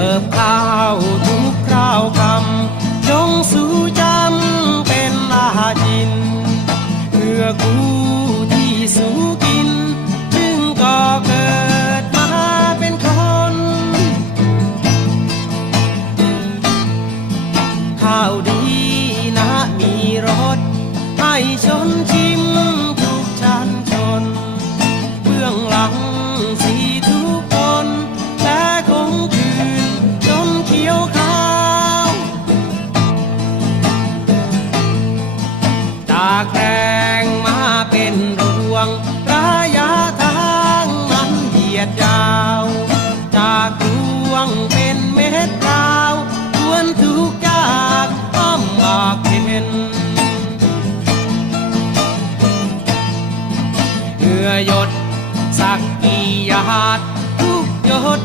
สิร์ฟข้าวทุกคราวคำจงสู่จำเป็นอาจินเพื่อกูที่สู่กิน จึงก็เกิดมาเป็นคน ข้าวดีนะมีรสให้ชนชิมทุกชั้นชน เบื้องหลังสี จากแรงมาเป็นรวง ระยะทางมันเหยียดยาว จากดวงเป็นเม็ดกาวทวนทุกยากอ้อมออกเห็นเหงื่อหยดสักกี่หยาดทุกหยด